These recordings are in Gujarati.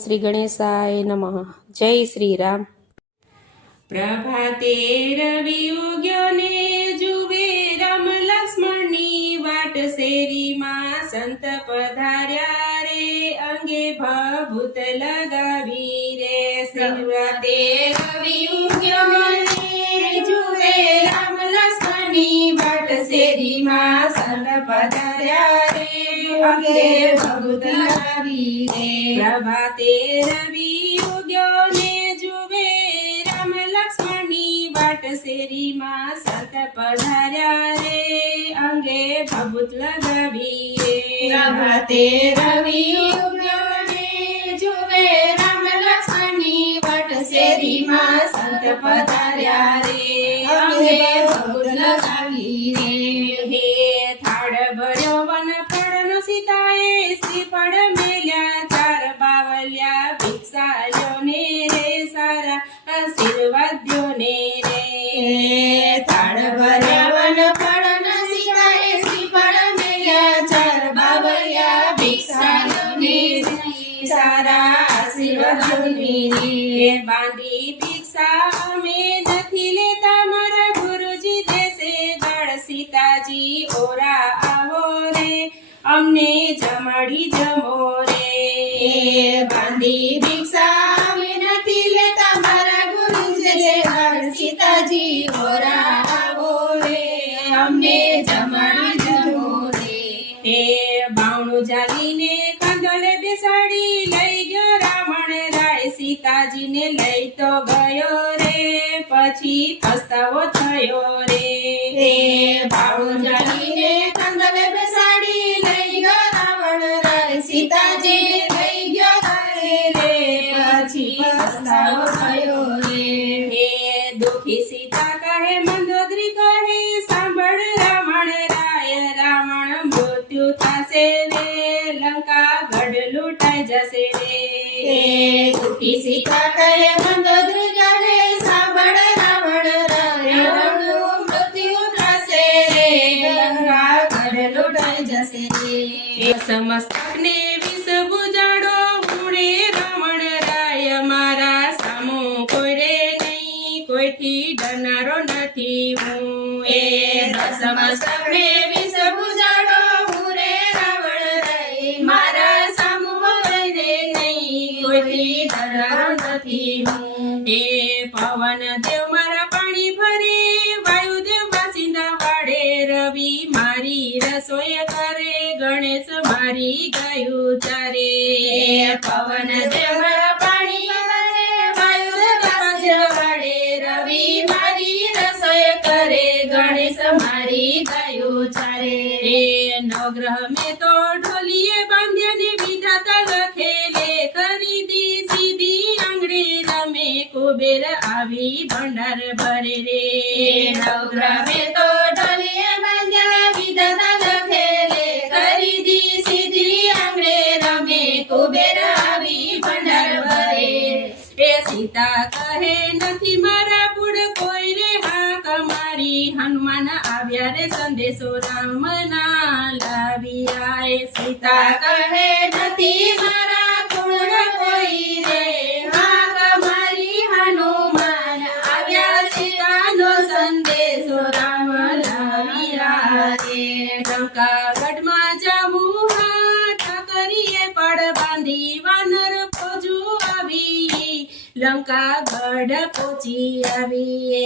શ્રી ગણેશાય નમઃ. જય શ્રી રામ. પ્રભાતે રવિ ઉગ્યો ને જુએ રામ લક્ષ્મણની વાટ, શેરીમાં સંત પધાર્યા રે અંગે ભભૂત લગાવી રે. પ્રભાતે રવિ ઉગ્યો ને જુએ રામ લક્ષ્મણની વાટ, શેરીમાં સંત પધાર્યા રે અંગે ભભૂત લગાવી રે. પ્રભાતે રવિ ઉગ્યો ને જુએ રામ લક્ષ્મણની વાટ, શેરીમાં સંત પધાર્યા રે અંગે ભભૂત લગાવી રે. પ્રભાતે રવિ ઉગ્યો ને જુએ રામ લક્ષ્મણની વાટ, શેરીમાં સંત પધાર્યા રે અંગે ભભૂત લગાવી રે. હે થાળ ભર્યો વનફળનો સીતાએ, શ્રીફળ મેલ્યા ચાર બાવલ્યા, ભિક્ષા લ્યો ને રે સારા આશીર્વાદ દ્યો ને રે. થાળ ભર્યા વનફળના સીતાએ, શ્રીફળ મેલ્યા ચાર બાવલ્યા, ભિક્ષા લ્યો ને સારા આશીર્વાદ દ્યો ને રે. બાંધી ભિક્ષા અમે નથી લેતા, મારા ગુરુજી દેશે ગાળ, સીતાજી ઓરા આવો રે અમને જમાડી જમો રે. બાંધી ભિક્ષા અમે નથી લેતા, મારા ગુરુજી ગાળ, સીતાજી ઓરા આવો રે અમને જમાડી જમો રે. તે બાવણું જાલીને કાંદોલે બેસાડી, લઈ ગયો રાવણ રાય, સીતાજીને લઈ તો ગયો રે પછી પસ્તાવો થયો રે. બાવણું જાલીને કાંદોલે બેસાડી, લઈ ગયો રાવણ રાય, સીતાજીને લઈ ગયો રે પછી પસ્તાવો થયો રે. હે દુખી સીતા કહે, મંદોદરી કહે, સાંભળ રાવણ રાય, રાવણ મૃત્યુ થશે રે, લંકા ગઢ લૂંટાઈ જશે રે. દુખી સીતા કહે, મંદોદરી કહે, સાંભળ રાવણ રાય, રાવણ મૃત્યુ થશે રે, લંકા ગઢ લૂંટાઈ જશે રે. સમસ્તકને વિષ બુજાડો, ઉડે રાવણ રાય, મારા સામું કોઈ રે નહીં, કોઈથી ડરનારો નથી હું. સમસ્તકને વિષ બુજાડો, ઉડે રાવણ રાય, મારા સામું કોઈ રે નહીં, કોઈથી ડરનારો નથી હું. હે પવન દેવ મારા પાણી ભરે, વાયુદેવ બાસિંદા વાળે, રવિ મારી રસોઈ કરે, ગણેશ મારી ગાયું ચારે. પવન દેવ મારા પાણી ભરે, વાયુદેવ બાસિંદા વાળે, રવિ મારી રસોઈ કરે, ગણેશ મારી ગાયું ચારે. હે નવગ્રહ મેં તો ઢોલીએ બાંધ્યા ને, વિધાતા લખેલે કરી દી સીધી આંગળી રમે, કુબેર આવી ભંડાર ભરે રે. નવગ્રહ મેં તો ઢોલીએ બાંધ્યા, વિધાતા લખેલે કરી દી સીધી આંગળે રમે, કુબેર આવી ભંડાર ભરે. એ સીતા કહે નથી મારા કુળ કોઈ રે હાક મારી, હનુમાન આવ્યા રે સંદેશો રામના લાવ્યા. એ સીતા કહે નથી મારા કુળ કોઈ રે હાક મારી, હનુમાન આવ્યા સીતાનો સંદેશો રામ લાવ્યા રે. લંકા ગઢમાં જાવું હાથ કરીએ, પડ બાંધી વાનર ફોજું આવી, લંકા ગઢ પહોંચી આવી.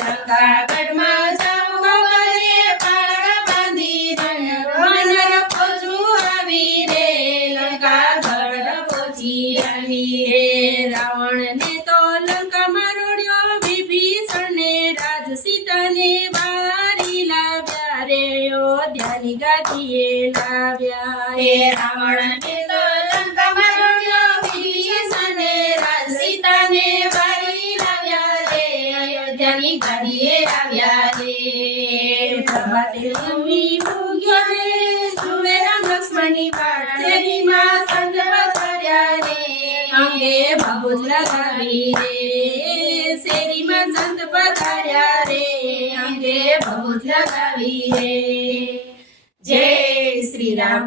લંકા ગઢમાં જાવું કરીએ, પડ બાંધી વાનર ફોજું આવી રે, લંકા ગઢ પહોંચી આવી. રાવણને તો લંકામાં રોડ્યો, વિભીષણને રાજ, સીતાને વારી લાવ્યા રે, અયોધ્યાની ગાદીએ લાવ્યા. રાવણને તો લંકામાં રોડ્યો, વિભીષણને રાજ, સીતાને વારી લાવ્યા રે, અયોધ્યાની ગાદીએ લાવ્યા રે. પ્રભાતે રવિ ઉગ્યો ને જુએ રામ લક્ષ્મણની વાટ, શેરીમાં સંત પધાર્યા રે અંગે ભભૂત લગાવી રે. શેરીમાં સંત પધાર્યા રે અંગે ભભૂત લગાવી રે. જય શ્રી રામ.